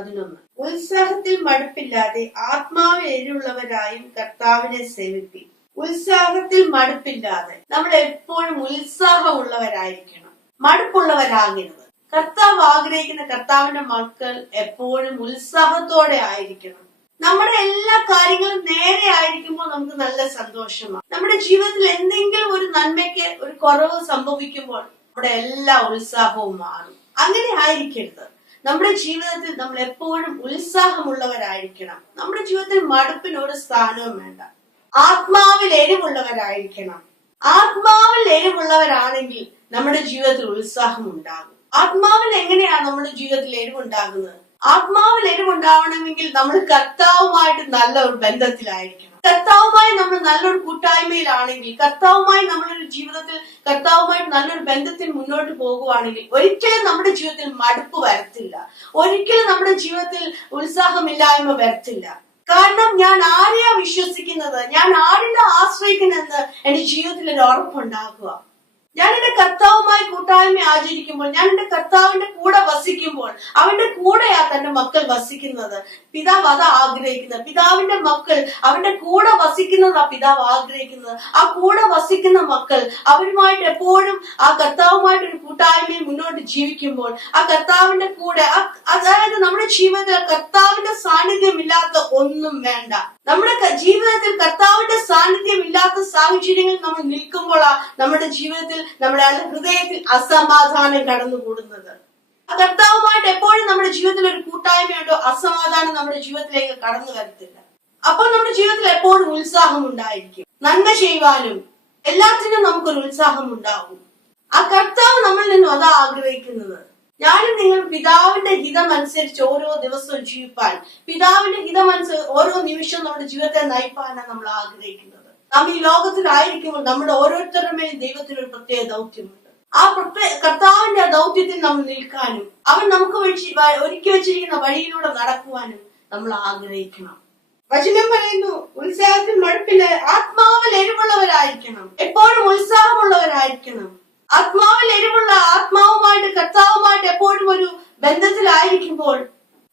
11. ഉത്സാഹത്തിൽ മടുപ്പില്ലാതെ ആത്മാവിൽ എരിവുള്ളവരായും കർത്താവിനെ സേവിപ്പി. ഉത്സാഹത്തിൽ മടുപ്പില്ലാതെ നമ്മൾ എപ്പോഴും ഉത്സാഹമുള്ളവരായിരിക്കണം, മടുപ്പുള്ളവരാകരുത്. കർത്താവ് ആഗ്രഹിക്കുന്ന കർത്താവിന്റെ മക്കൾ എപ്പോഴും ഉത്സാഹത്തോടെ ആയിരിക്കണം. നമ്മുടെ എല്ലാ കാര്യങ്ങളും നേരെ ആയിരിക്കുമ്പോൾ നമുക്ക് നല്ല സന്തോഷമാണ്. നമ്മുടെ ജീവിതത്തിൽ എന്തെങ്കിലും ഒരു നന്മയ്ക്ക് ഒരു കുറവ് സംഭവിക്കുമ്പോൾ നമ്മുടെ എല്ലാ ഉത്സാഹവും മാറും. അങ്ങനെ ആയിരിക്കരുത്. നമ്മുടെ ജീവിതത്തിൽ നമ്മൾ എപ്പോഴും ഉത്സാഹമുള്ളവരായിരിക്കണം. നമ്മുടെ ജീവിതത്തിൽ മടുപ്പിന് ഒരു സ്ഥാനവും വേണ്ട. ആത്മാവിൽ എരിവുള്ളവരായിരിക്കണം. ആത്മാവിൽ എരിവുള്ളവരാണെങ്കിൽ നമ്മുടെ ജീവിതത്തിൽ ഉത്സാഹം ഉണ്ടാകും. ആത്മാവിൽ എങ്ങനെയാണ് നമ്മുടെ ജീവിതത്തിൽ എരിവുണ്ടാകുന്നത്? ആത്മാവിൽ എരിവുണ്ടാവണമെങ്കിൽ നമ്മൾ കർത്താവുമായിട്ട് നല്ല ഒരു ബന്ധത്തിലായിരിക്കണം. കർത്താവുമായി നമ്മൾ നല്ലൊരു കൂട്ടായ്മയിലാണെങ്കിൽ, കർത്താവുമായി നമ്മളൊരു ജീവിതത്തിൽ കർത്താവുമായിട്ട് നല്ലൊരു ബന്ധത്തിൽ മുന്നോട്ട് പോകുവാണെങ്കിൽ ഒരിക്കലും നമ്മുടെ ജീവിതത്തിൽ മടുപ്പ് വരത്തില്ല. ഒരിക്കലും നമ്മുടെ ജീവിതത്തിൽ ഉത്സാഹമില്ലായ്മ വരത്തില്ല. കാരണം ഞാൻ ആരെയാ വിശ്വസിക്കുന്നത്, ഞാൻ ആരിനെ ആശ്രയിക്കുന്നെന്ന് എന്റെ ജീവിതത്തിൽ ഒരു ഉറപ്പുണ്ടാക്കുക. ഞാൻ എന്റെ കർത്താവുമായി കൂട്ടായ്മ ആചരിക്കുമ്പോൾ, ഞാൻ എന്റെ കർത്താവിന്റെ കൂടെ വസിക്കുമ്പോൾ, അവന്റെ കൂടെയാ തന്റെ മക്കൾ വസിക്കുന്നത്. പിതാവ് അതാ ആഗ്രഹിക്കുന്നത്. പിതാവിന്റെ മക്കൾ അവന്റെ കൂടെ വസിക്കുന്നതാ പിതാവ് ആഗ്രഹിക്കുന്നത്. ആ കൂടെ വസിക്കുന്ന മക്കൾ അവരുമായിട്ട് എപ്പോഴും ആ കർത്താവുമായിട്ട് ഒരു കൂട്ടായ്മയിൽ മുന്നോട്ട് ജീവിക്കുമ്പോൾ ആ കർത്താവിന്റെ കൂടെ, അതായത് നമ്മുടെ ജീവിതത്തിൽ കർത്താവിന്റെ സാന്നിധ്യം ഇല്ലാത്ത ഒന്നും വേണ്ട. നമ്മുടെ ജീവിതത്തിൽ കർത്താവിന്റെ സാന്നിധ്യം ഇല്ലാത്ത സാഹചര്യങ്ങളിൽ നമ്മൾ നിൽക്കുമ്പോഴാ നമ്മുടെ ജീവിതത്തിൽ, നമ്മുടെ ഹൃദയത്തിൽ അസമാധാനം കടന്നുകൂടുന്നത്. കർത്താവുമായിട്ട് എപ്പോഴും നമ്മുടെ ജീവിതത്തിൽ ഒരു കൂട്ടായ്മയുണ്ടോ, അസമാധാനം നമ്മുടെ ജീവിതത്തിലേക്ക് കടന്നു വരത്തില്ല. അപ്പോൾ നമ്മുടെ ജീവിതത്തിൽ എപ്പോഴും ഉത്സാഹം ഉണ്ടായിരിക്കും. നന്മ ചെയ്യുവാനും എല്ലാത്തിനും നമുക്കൊരു ഉത്സാഹം ഉണ്ടാവും. ആ കർത്താവ് നമ്മളിൽ നിന്നും അതാ ആഗ്രഹിക്കുന്നത്. ഞാനും നിങ്ങൾ പിതാവിന്റെ ഹിതം അനുസരിച്ച് ഓരോ ദിവസവും ജീവിപ്പാൻ, പിതാവിന്റെ ഹിതം അനുസരിച്ച് ഓരോ നിമിഷവും നമ്മുടെ ജീവിതത്തെ നയിപ്പാനാണ് നമ്മൾ ആഗ്രഹിക്കുന്നത്. നാം ഈ ലോകത്തിലായിരിക്കുമ്പോൾ നമ്മുടെ ഓരോരുത്തരുടെ മേലും ദൈവത്തിന് ഒരു പ്രത്യേക ദൗത്യമുണ്ട്. ആ കർത്താവിന്റെ ദൗത്യത്തിൽ നമ്മൾ നിൽക്കാനും അവൻ നമുക്ക് ഒരുക്കി വെച്ചിരിക്കുന്ന വഴിയിലൂടെ നടക്കുവാനും നമ്മൾ ആഗ്രഹിക്കണം. വചനം പറയുന്നു, ഉത്സാഹത്തിൽ മടുപ്പില്ല, ആത്മാവിൽ എരിവുള്ളവരായിരിക്കണം. എപ്പോഴും ഉത്സാഹമുള്ളവരായിരിക്കണം. ആത്മാവിൽ എരിവുള്ള, ആത്മാവുമായിട്ട് കർത്താവുമായിട്ട് എപ്പോഴും ഒരു ബന്ധത്തിലായിരിക്കുമ്പോൾ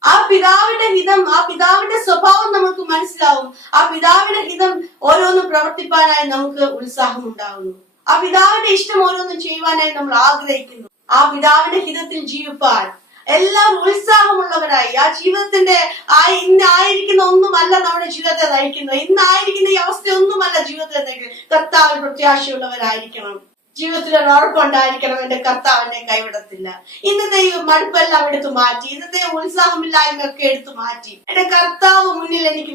ആ പിതാവിന്റെ ഹിതം, ആ പിതാവിന്റെ സ്വഭാവം നമുക്ക് മനസ്സിലാവും. ആ പിതാവിന്റെ ഹിതം ഓരോന്നും പ്രവർത്തിപ്പാനായി നമുക്ക് ഉത്സാഹം ഉണ്ടാകുന്നു. ആ പിതാവിന്റെ ഇഷ്ടം ഓരോന്നും ചെയ്യുവാനായി നമ്മൾ ആഗ്രഹിക്കുന്നു. ആ പിതാവിന്റെ ഹിതത്തിൽ ജീവിപ്പാൻ എല്ലാവരും ഉത്സാഹമുള്ളവരായി, ആ ജീവിതത്തിന്റെ ഇന്നായിരിക്കുന്ന ഒന്നുമല്ല നമ്മുടെ ജീവിതത്തെ നയിക്കുന്നത്. ഇന്നായിരിക്കുന്ന ഈ അവസ്ഥയൊന്നുമല്ല ജീവിതത്തെ നയിക്കുന്നത്. കർത്താവിൽ പ്രത്യാശയുള്ളവരായിരിക്കണം. ജീവിതത്തിൽ ഒരു ഉറപ്പുണ്ടായിരിക്കണം, എന്റെ കർത്താവ് എന്നെ കൈവിടത്തില്ല. ഇന്നത്തെ ഈ മടുപ്പെല്ലാം എടുത്തു മാറ്റി, ഇന്നത്തെ ഉത്സാഹമില്ലായ്മയൊക്കെ എടുത്തു മാറ്റി എന്റെ കർത്താവ് മുന്നിൽ എനിക്ക്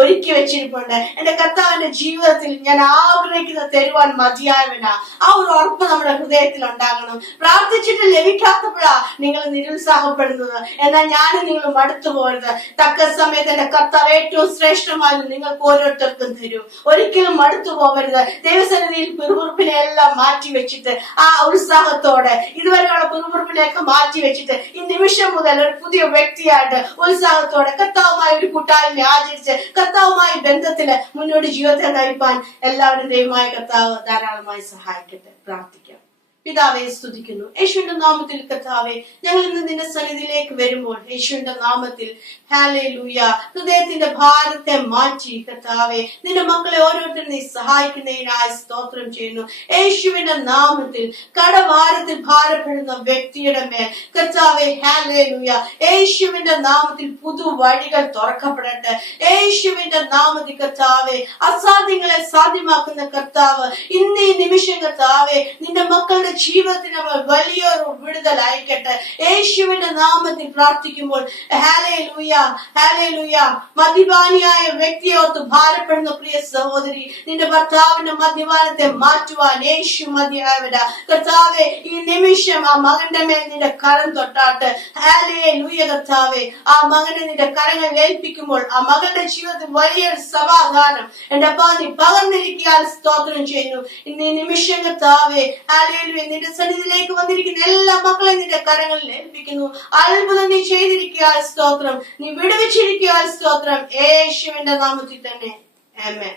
ഒരുക്കി വെച്ചിരിപ്പുണ്ട്. എന്റെ കർത്താവിന്റെ ജീവിതത്തിൽ ഞാൻ ആഗ്രഹിക്കുന്ന തരുവാൻ മതിയായവനാ. ആ ഒരു ഉറപ്പ് നമ്മുടെ ഹൃദയത്തിൽ ഉണ്ടാകണം. പ്രാർത്ഥിച്ചിട്ട് ലഭിക്കാത്തപ്പോഴാ നിങ്ങൾ നിരുത്സാഹപ്പെടുന്നത്. എന്നാൽ ഞാനും നിങ്ങൾ മടുത്തു പോകരുത്. തക്ക സമയത്ത് എന്റെ കർത്താവ് ഏറ്റവും ശ്രേഷ്ഠമായി നിങ്ങൾക്ക് ഓരോരുത്തർക്കും തരും. ഒരിക്കലും മടുത്തു പോകരുത്. ദൈവസന്നിധിയിൽ പിറുപിറുപ്പിനെ എല്ലാം മാറ്റി വെച്ചിട്ട് ആ ഉത്സാഹത്തോടെ, ഇതുവരെയുള്ള പിറുപിറുപ്പിനെയൊക്കെ മാറ്റി വെച്ചിട്ട് ഈ നിമിഷം മുതൽ ഒരു പുതിയ വ്യക്തിയായിട്ട് ഉത്സാഹത്തോടെ കർത്താവുമായി ഒരു കൂട്ടായ്മ ആചരിച്ച് കർത്താവുമായി ബന്ധത്തില് മുന്നോട്ട് ജീവിതത്തെ നയിപ്പാൻ എല്ലാവരും ദൈവമായ കർത്താവ് ധാരാളമായി സഹായിക്കട്ടെ. പ്രാർത്ഥിക്കാം. പിതാവെ, സ്തുതിക്കുന്നു. യേശുവിന്റെ നാമത്തിൽ കർത്താവെ, ഞങ്ങൾ ഇന്ന് നിന്റെ സന്നിധിയിലേക്ക് വരുമ്പോൾ യേശുവിന്റെ നാമത്തിൽ ഹല്ലേലൂയ, ഹൃദയത്തിന്റെ ഭാരത്തെ മാറ്റി കർത്താവെ, നിന്റെ മക്കളെ ഓരോരുത്തരും നീ സഹായിക്കുന്നതിനായി സ്തോത്രം ചെയ്യുന്നു. യേശുവിന്റെ നാമത്തിൽ കടഭാരത്തിൽ ഭാരപ്പെടുന്ന വ്യക്തിയുടെ മേൽ കർത്താവെ ഹല്ലേലൂയ, യേശുവിന്റെ നാമത്തിൽ പുതുവഴികൾ തുറക്കപ്പെടട്ടെ. യേശുവിന്റെ നാമത്തിൽ കർത്താവെ, അസാധ്യങ്ങളെ സാധ്യമാക്കുന്ന കർത്താവ് ഇന്ന് ഈ നിമിഷം കർത്താവെ, നിന്റെ മക്കളുടെ ജീവിതത്തിന് വലിയൊരു വിടുതൽ അയക്കട്ടെ. യേശുവിന്റെ നാമത്തിൽ പ്രാർത്ഥിക്കുമ്പോൾ ഹല്ലേലൂയ, ഹല്ലേലൂയ. മദ്യപാനിയായ വ്യക്തിയോർത്ത് ഭാരപ്പെടുന്ന പ്രിയ സഹോദരി, നിന്റെ ഭർത്താവിന്റെ മദ്യപാനത്തെ മാറ്റുവാൻ യേശു മതിയായവനാ. കർത്താവെ, ഈ നിമിഷം ആ മകന്റെ മേൽ നിന്റെ കരം തൊട്ടാട്ട്. ഹല്ലേലൂയ കർത്താവെ, ആ മകനെ നിന്റെ കരങ്ങൾ ഏൽപ്പിക്കുമ്പോൾ ആ മകളുടെ ജീവിതത്തിൽ വലിയൊരു സമാധാനം എന്റെ അപ്പാ നീ പകർന്നിരിക്കാൻ സ്തോത്രം ചെയ്യുന്നു. ഇന്ന് ഈ നിമിഷം കർത്താവെ ഹല്ലേലൂയ, നിന്റെ സന്നിധിയിലേക്ക് വന്നിരിക്കുന്ന എല്ലാ മക്കളെയും നിന്റെ കരങ്ങളിൽ ഏൽപ്പിക്കുന്നു. അത്ഭുതം നീ ചെയ്തിരിക്കുക സ്തോത്രം, നീ വിടുവിച്ചിരിക്കുക സ്തോത്രം. യേശുവിന്റെ നാമത്തിൽ തന്നെ ആമേൻ.